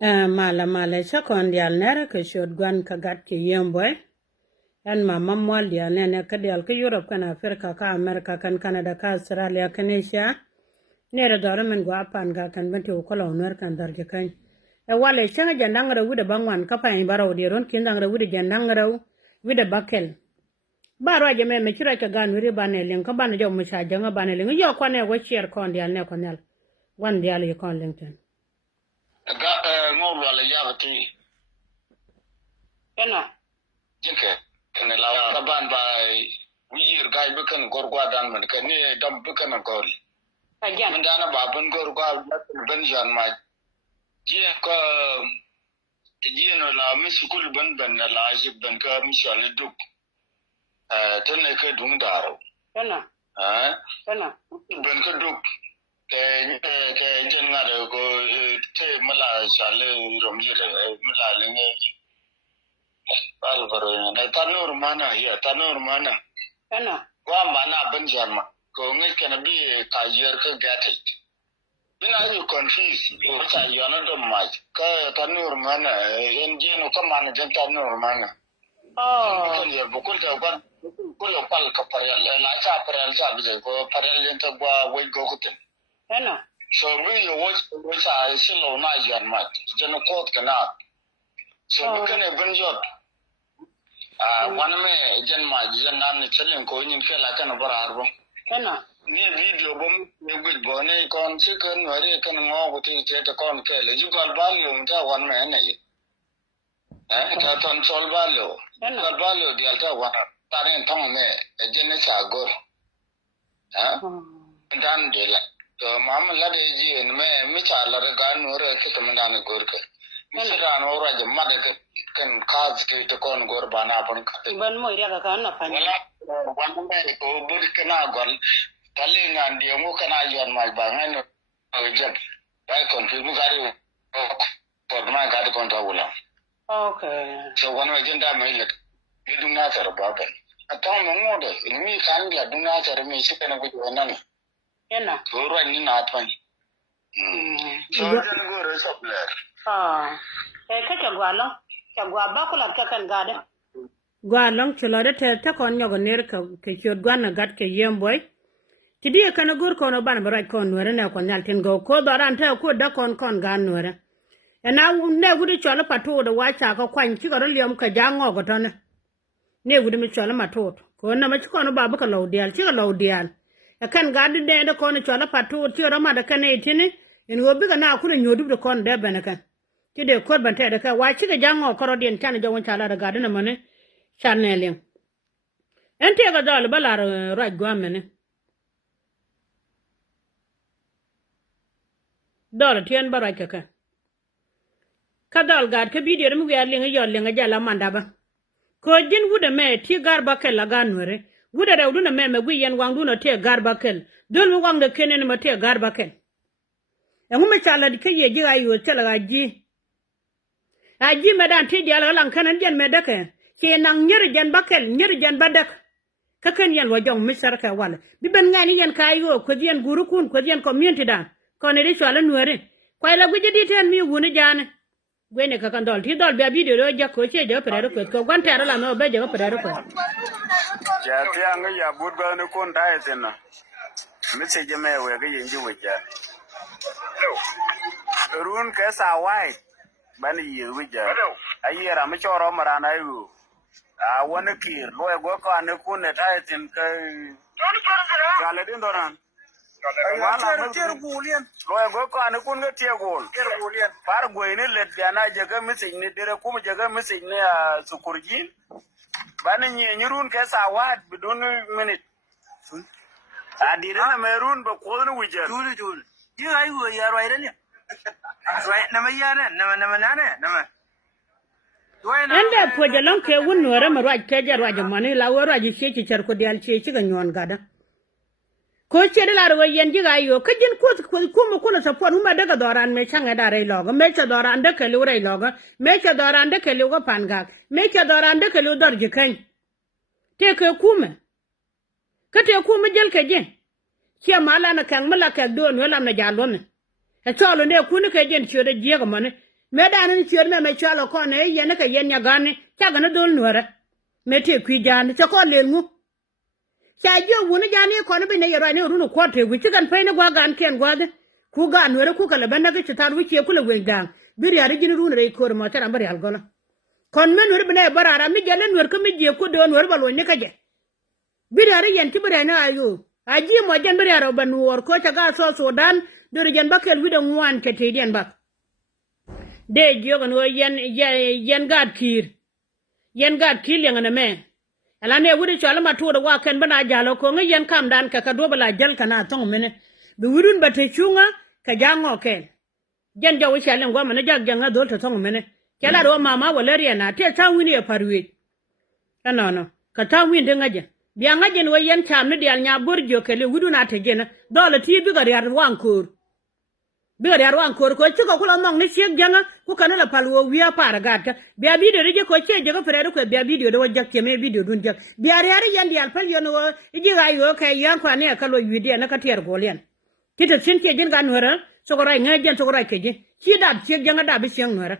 Mala chakon dial nera ke shod gwan kagat ke yemboy en mama mol dial ne ka dial ke Europe kan Africa ka America kan Canada ka Australia kan Asia nera dore men gwa pan ga kan benti ko lo ner kan darje kan e wale changa jandang ra wude bangwan ka pa baraw di ron kin dang ra wude jandang ra wude bakel baro je me chira ka gan wiri banelen ka ban jo musha janga banelen yo ko ne wo cher kon dial ne kon yal wan dial ye kon lengten ga ngol wala yabati Yana. jike kana la taban bai wiyir gai bukan gorgwa dan man kan ne dam bukan gori Ajan. man dana babun gorgwa ban jan ma je ko je no la mi sukul ban la je ban ka mi shal duk tan ne ka dum daro Yana. Yana. ban ka duk ke jen ngare ko te mala shal romjire mala linge Barbaro na tanur mana ya tanur mana Yana. wa mana ban jarma ko ngai kana bi ka yer ka gata bina you confuse ko ta yana da mai ka tanur mana en jeno ka mana jan tanur mana Oh. kan ya bukul ta ban ko pal ka parel la cha parel sa bi ko parel en ta gwa wai go kutin Yana. so we you watch which I silo na jarma jan ko kana so we can ban jot one me jen ma jen nan ni chelen ko nyin ke la kan bara arbo Yana. ni video bom ni gud bone kon se kan wari kan ngo ko ti te kon ke le ju gal bal yo ta one me ne ta ton sol bal yo gal bal yo dial ta wa ta ren tong me jen ne sa go dan de la to mam la de ji me mi cha la ga no re ke tam dan gor ke mi ra no ra je ma de kan kaz ke to kon gor bana pon ka Ban mo ria ka na pan. wala wanda mai ko bur kana gol tali ngan dia mu kana yon mai ba ngan jab dai kon fi mu gari ko ma gari kon ta wala Okay. so wana jenda mai le ni dunga tar ba ba atong mo ngode ni kan la dunga tar mi shi kana ko nan Yana. ko ro ni na tan so jan go re so Läär Ka chagwalo. Chagwa ba ko la ka kan gade. gwa long chulo de te kon nyogo ner ka ke chod gwa na gat ke yemboy ti die kana gur kono ban bara kon wore ne kon yal tin go ko doran te ko da kon gan wore e na ne gudu cholo patu de wa cha ko kwan chi ko liam ka jango go to ne gudu mi cholo matut ko na ma chi kono babu ka lawdial chi ka lawdial e kan gadu de kono cholo patu chi ro ma da kan e tini in go bi ka na ku nyodu de kon de bene kan ti de ko ban te de ka wa chi ka jango ko ro den tan jo won chala da gadu na mane Channeling. Ente ga dal balar raj gwamene. Dol tien baraj kaka. Ka dal gad ka bidiyo mu ya linga yo linga jala mandaba. Ko jin wuda me ti garba kel la ganwere. Wuda da uduna me gwiyen wang duna te garba kel. Dol mu wang da kenen ma te garba kel. E ngume chala di ke ye jiga yo tela ga ji. Aji medan ti diala lan kanan jen medake. Ke nang nyerjan bakel nyerjan badak kakan yan wajong misar ka wala bi ben ngani yan kayo ko dian guru kun ko dian community da ko ne ri swala nuere ko la guji di ten mi wuni jane gwene kakan dol ti dol be video do jakko che jo pere ko gwanta la no be jo pere ko ya ti anga ya budba ne kon ta etena message me we ga yin ji wajja run ka sa wai bani yi wajja ayera mi choro marana yu wani kir lo go ko ane kunne tayetin kai kala din doran wala ter gulien lo go ko ane kunne tie gol par go ine let yana jaga misig ni dire kuma jaga misig ne sukurji bani nyirun ke sawat bidun minute adire na merun ba ko ni wijar jul yi ayu ya raida ne na mayana na nana ende poje lon ke wun nuere ma raj ke jar waj mani la wo raj che chi char ko dial che chi ga nyon gada ko che de la ro yen ji ga yo ka jin ko mo ko na support ma daga doran me changa da re logo me cha doran de ke lu re logo me cha doran de ke lu go panga me cha doran de ke lu dor ji kan te ke kume ka te kume jel ke je che mala na kan mala ka do no lam na jalo ne e cholo ne ku ne ke jen che de je ga mane me dan ni chier me chalo ko ne yen ka yen ya gane cha ga na dol nuara me te kwi jan cha ko le ngu cha jo woni jani ko ne be ne yara ne ru no ko te wi kan pe ne gwa gan ken gwa de ku ga nuara ku kala ban na ga chitar wi ke kula wen gang bir ya ri ru ne ko ma ta bari al gola kon men nuara bene barara mi jale nuara ko mi je ku do nuara balo ne ka je bir ya ri yen ti bare na ayo aji mo jan bir ya ro ban wor ko ta ga so Sudan do ri jan bakel wi de ngwan ke te den bak de jogan wo yen gad kir yang na me ala ne wuri chala ma to da wa kan bana jalo ko ngi yen kam dan ka do bala jal kana tong mene bi wurun bate chunga ka jango ken jen jawo chala ngwa mana jag janga do to tong mene kala do mama walaria na te ta wini e parwe no ka ta wini de ngaje biya ngaje wo yen cham ne dial nya borjo kele wudu na te gena dole ti bi ga yar wankur biga yar wan ko chiko kula mong ni chek janga ku kanala palwo wiya para gata biya video de ko che je ko fere ko biya video de wajak ke me video dun jak biya yar yan dial pal yo no iji ga yo ka yan kwa ne ka lo video na ka tier golen kita sin ke jin ga nora so ko rai ngajen so ko rai ke ji chi da chek janga da bi siang nora